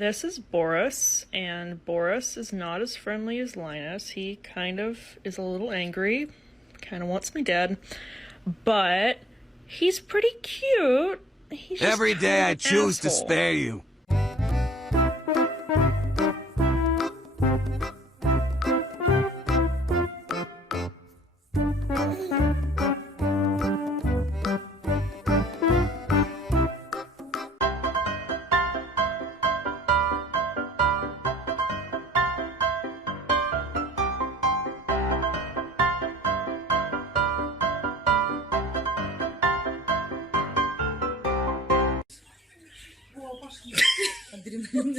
This is Boris, and Boris is not as friendly as Linus. He kind of is a little angry, kind of wants me dead, but he's pretty cute. He's just Every day I choose to asshole. spare you. Adrenalin.